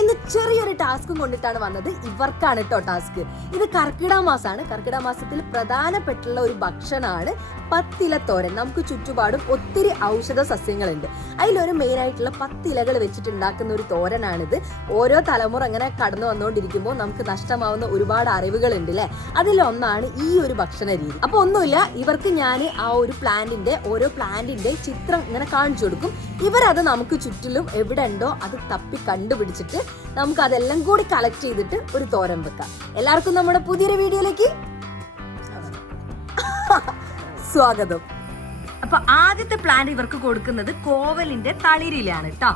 ഇന്ന് ചെറിയൊരു ടാസ്കും കൊണ്ടിട്ടാണ് വന്നത്. ഇവർക്കാണ് കേട്ടോ ടാസ്ക്. ഇത് കർക്കിടക മാസമാണ്. കർക്കിടക മാസത്തിൽ പ്രധാനപ്പെട്ടുള്ള ഒരു ഭക്ഷണമാണ് പത്തിലത്തോരൻ. നമുക്ക് ചുറ്റുപാടും ഒത്തിരി ഔഷധ സസ്യങ്ങളുണ്ട്. അതിലൊരു മെയിൻ ആയിട്ടുള്ള 10 ഇലകൾ വെച്ചിട്ടുണ്ടാക്കുന്ന ഒരു തോരനാണിത്. ഓരോ തലമുറ ഇങ്ങനെ കടന്നു വന്നുകൊണ്ടിരിക്കുമ്പോൾ നമുക്ക് നഷ്ടമാവുന്ന ഒരുപാട് അറിവുകളുണ്ട് അല്ലേ. അതിലൊന്നാണ് ഈ ഒരു ഭക്ഷണ രീതി. അപ്പൊ ഒന്നുമില്ല, ഇവർക്ക് ഞാൻ ഓരോ പ്ലാന്റിന്റെ ചിത്രം ഇങ്ങനെ കാണിച്ചു കൊടുക്കും. ഇവരത് നമുക്ക് ചുറ്റിലും എവിടെ ഉണ്ടോ അത് തപ്പി കണ്ടുപിടിച്ചിട്ട് നമുക്ക് അതെല്ലാം കൂടി കളക്ട് ചെയ്തിട്ട് ഒരു തോരൻ വെക്കാം. എല്ലാവർക്കും നമ്മുടെ പുതിയൊരു വീഡിയോയിലേക്ക് സ്വാഗതം. അപ്പൊ ആദ്യത്തെ പ്ലാന്റ് ഇവർക്ക് കൊടുക്കുന്നത് കോവലിന്റെ തളിരിലാണ് കേട്ടോ.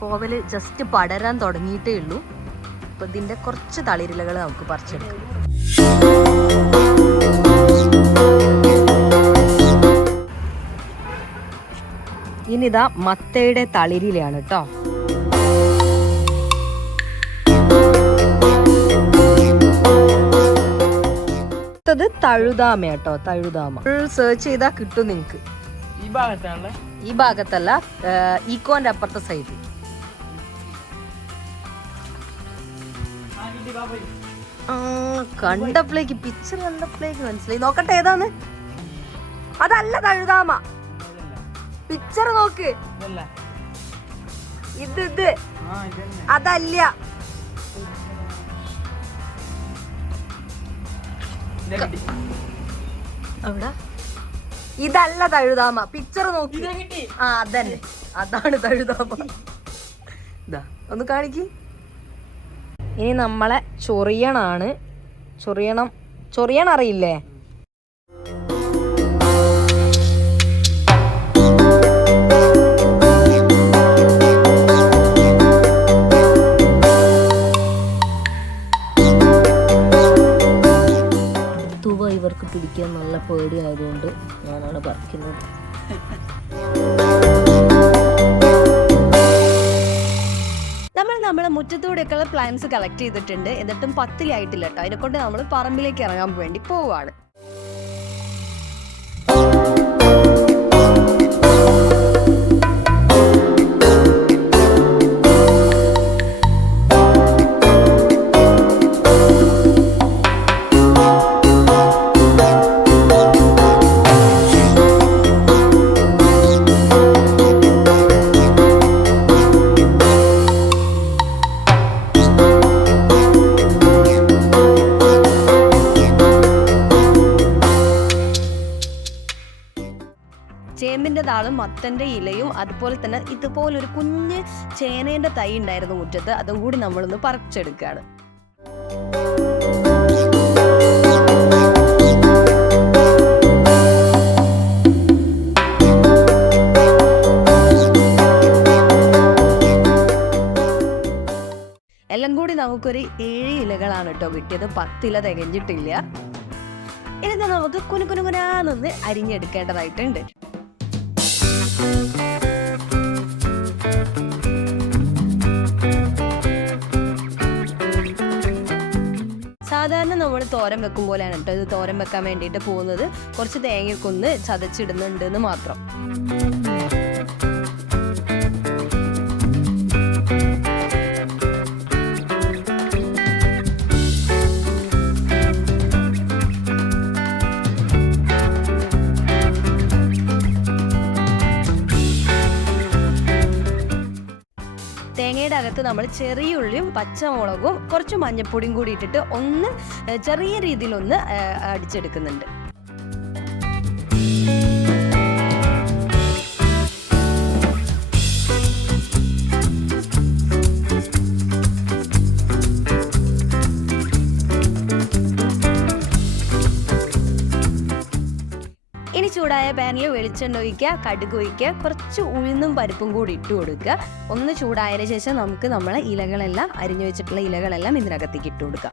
കോവല് ജസ്റ്റ് പടരാൻ തുടങ്ങിയിട്ടേ ഉള്ളൂ. അപ്പൊ ഇതിന്റെ കുറച്ച് തളിരിലകൾ നമുക്ക് പറിച്ചെടുക്കാം. ഇനിതാ മത്തയുടെ തളിരിലാണ് കേട്ടോ. തഴുതാമ കേട്ടോ. തഴുതാമ സെർച്ച് ചെയ്താ കിട്ടും നിങ്ങക്ക്. ഈ ഭാഗത്തല്ല, ഈക്കോന്റെ അപ്പുറത്തെ സൈഡ്. കണ്ടപ്പോഴേക്ക് പിക്ചർ കണ്ടപ്പോഴേക്ക് മനസ്സിലായി. നോക്കട്ടെ ഏതാന്ന്. അതല്ല തഴുതാമ. പിക്ചർ നോക്ക്. ഇത് അതല്ല. അവിടെ ഇതല്ല തഴുതാമ. പിക്ചർ നോക്കി. ആ അതന്നെ, അതാണ് തഴുതാമ. ഇതാ ഒന്ന് കാണിക്ക്. ഇനി നമ്മളെ ചൊറിയണാണ്. ചൊറിയണം അറിയില്ലേ? ഇവർക്ക് പിടിക്കാൻ നല്ല പേടിയായതുകൊണ്ട് ഞാനാണ് പറിക്കുന്നത്. നമ്മളെ മുറ്റത്തൂടെയൊക്കെയുള്ള പ്ലാന്റ്സ് കളക്ട് ചെയ്തിട്ടുണ്ട്. എന്നിട്ടും 10 ആയിട്ടില്ല കേട്ടോ. അതിനെക്കൊണ്ട് നമ്മൾ പറമ്പിലേക്ക് ഇറങ്ങാൻ വേണ്ടി പോവാണ്. ചേമ്പിൻ്റെ താളും മത്തൻ്റെ ഇലയും അതുപോലെ തന്നെ ഇതുപോലൊരു കുഞ്ഞ് ചേനേൻ്റെ തൈ ഉണ്ടായിരുന്നു മുറ്റത്ത്. അതും കൂടി നമ്മളൊന്ന് പറിച്ചെടുക്കുകയാണ്. എല്ലാം കൂടി നമുക്കൊരു 7 ഇലകളാണ് കേട്ടോ കിട്ടിയത്. 10 ഇല തികഞ്ഞിട്ടില്ല. ഇനി നമുക്ക് കുനുകുനുകുനാന്നൊന്ന് അരിഞ്ഞെടുക്കേണ്ടതായിട്ടുണ്ട്. സാധാരണ നമ്മൾ തോരൻ വെക്കും പോലെയാണ് കേട്ടോ ഇത് തോരൻ വെക്കാൻ വേണ്ടിയിട്ട് പോകുന്നത്. കുറച്ച് തേങ്ങയൊക്കെ ചതച്ചിടുന്നുണ്ട് എന്ന് മാത്രം. തേങ്ങയുടെ അകത്ത് നമ്മൾ ചെറിയ ഉള്ളിയും പച്ചമുളകും കുറച്ച് മഞ്ഞപ്പൊടിയും കൂടി ഇട്ടിട്ട് ഒന്ന് ചെറിയ രീതിയിലൊന്ന് അടിച്ചെടുക്കുന്നുണ്ട്. ഇനി ചൂടായ പാനിൽ വെളിച്ചെണ്ണ ഒഴിക്കുക, കടുക് ഒഴിക്കുക, കുറച്ച് ഉഴുന്നും പരിപ്പും കൂടി ഇട്ട് കൊടുക്കുക. ഒന്ന് ചൂടായതിനു ശേഷം നമുക്ക് നമ്മളെ ഇലകളെല്ലാം അരിഞ്ഞു വെച്ചിട്ടുള്ള ഇലകളെല്ലാം ഇതിനകത്തേക്ക് ഇട്ട് കൊടുക്കാം.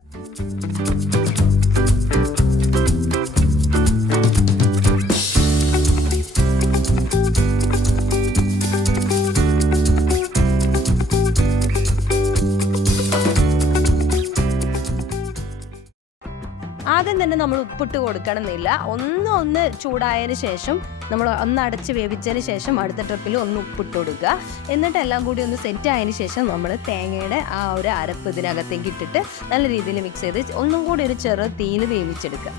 ആദ്യം തന്നെ നമ്മൾ ഉപ്പിട്ട് കൊടുക്കണമെന്നില്ല. ഒന്ന് ചൂടായതിന് ശേഷം നമ്മൾ ഒന്ന് അടച്ച് വേവിച്ചതിന് ശേഷം അടുത്ത ട്രിപ്പിൽ ഒന്ന് ഉപ്പിട്ട് കൊടുക്കുക. എന്നിട്ട് എല്ലാം കൂടി ഒന്ന് സെറ്റ് ആയതിന് ശേഷം നമ്മൾ തേങ്ങയുടെ ആ ഒരു അരപ്പ് ഇതിനകത്തേക്ക് ഇട്ടിട്ട് നല്ല രീതിയിൽ മിക്സ് ചെയ്ത് ഒന്നും കൂടി ഒരു ചെറു തീയിൽ വേവിച്ചെടുക്കുക.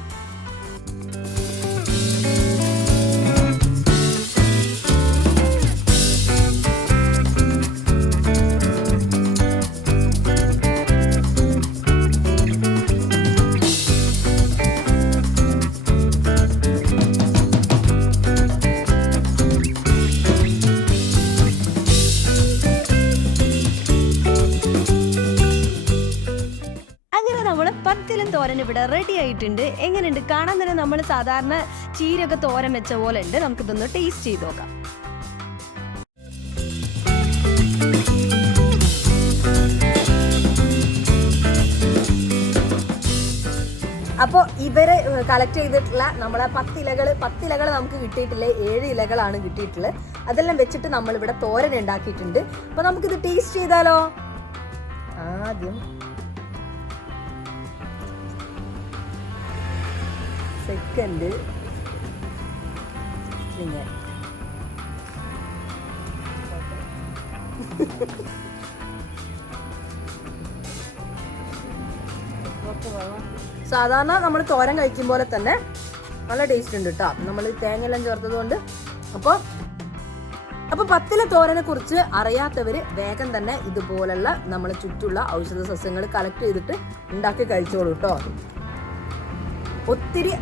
പത്തിലും തോരൻ ഇവിടെ റെഡി ആയിട്ടുണ്ട്. എങ്ങനെയുണ്ട്? കാണാൻ തന്നെ നമ്മൾ സാധാരണ ചീരയൊക്കെ തോരൻ വെച്ച പോലെ ഉണ്ട്. നമുക്കിതൊന്ന് ടേസ്റ്റ് ചെയ്ത് നോക്കാം. അപ്പോൾ ഇവരെ കളക്ട് ചെയ്തിട്ടുള്ള നമ്മളെ 10 ഇലകൾ നമുക്ക് കിട്ടിയിട്ടില്ല. 7 ഇലകളാണ് കിട്ടിയിട്ടുള്ളത്. അതെല്ലാം വെച്ചിട്ട് നമ്മളിവിടെ തോരൻ ഉണ്ടാക്കിയിട്ടുണ്ട്. അപ്പോൾ നമുക്കിത് ടേസ്റ്റ് ചെയ്താലോ? ആദ്യം സെക്കൻഡ് ഇങ്ങനെ സാധാരണ നമ്മൾ തോരൻ കഴിക്കും പോലെ തന്നെ നല്ല ടേസ്റ്റ് ഉണ്ട് കേട്ടോ. നമ്മൾ തേങ്ങയെല്ലാം ചേർത്തത് കൊണ്ട്. അപ്പോൾ 10 തോരനെ കുറിച്ച് അറിയാത്തവര് വേഗം തന്നെ ഇതുപോലുള്ള നമ്മളെ ചുറ്റുള്ള ഔഷധ സസ്യങ്ങൾ കളക്ട് ചെയ്തിട്ട് ഉണ്ടാക്കി കഴിച്ചോളൂ കേട്ടോ. ഒത്തിരി